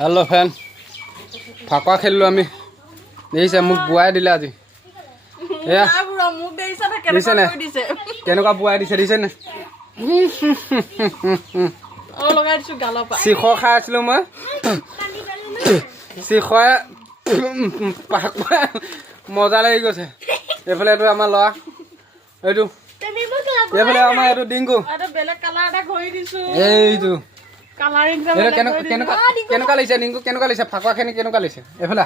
hello fan फाकुआ खेलिलो आमी देখিছে মোক বুৱাই দিলে আজি এয়া মোক দেইছা না কেনেকা কৈ দিছে কেনেকা বুৱাই দিছে দিছে না ও লগাই দিছো গালপা সিখ খাই আছিলো মই সিখ ফাকুৱা মজা লাগি গৈছে এফালে তো আমাৰ লৰা এইটো এফালে আমাৰ এইটো ডিংকু আৰে বেলে কালাৰ এটা কই দিছো এইটো কালাৰিং কেনেকা লাগিছে ডিংকু কেনেকা লাগিছে ফাকুৱা খেনি কেনেকা লাগিছে এফালে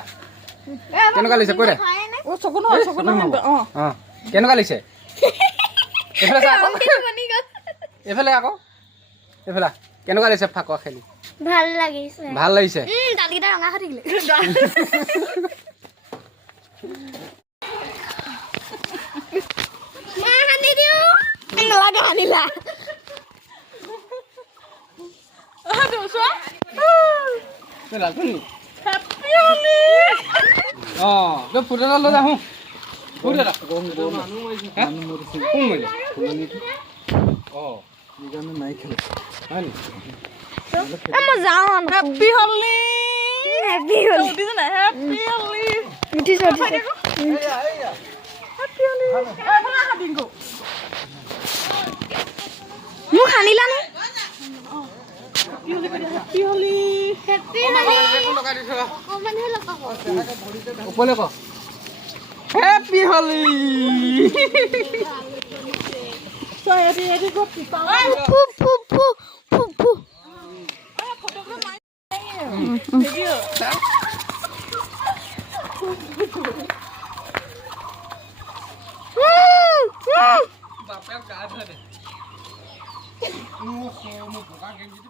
কেনেকা লাগিছে কৈ দে ও চকু নহয় অ কেনেকা লাগিছে এফালে চা এফালে আকৌ এফালে কেনেকা লাগিছে ফাকুৱা খেলি ভাল লাগিছে ভাল লাগিছে দালিটা ৰঙা হৈ থাকিলে মা হানি দিও নালাগে হানিলা আদো সো লালটনি হ্যাপি হোলি অ তো ফুটটা লৈ যাও ফুটটা গম মানুহ মৰিছে কোন মৰিলে অ নিজানে নাই খেলে হয় নি মই যাওঁ হ্যাপি হোলি হেপি হোলি দিছ না হ্যাপি হোলি উঠিছো হ্যাপি হোলি এফালে হাদিংগো মোক হানিলা নে হ্যাপি হোলি হেপি লগাই দিছ অকমানহে লগাব ওপৰলে ক হ্যাপি হোলি সয়াটি এটি কপি পাও ফু ফু ফু ফু ফু ভিডিও বাপে গা ধৰে মোক ভোকা গেঞ্জি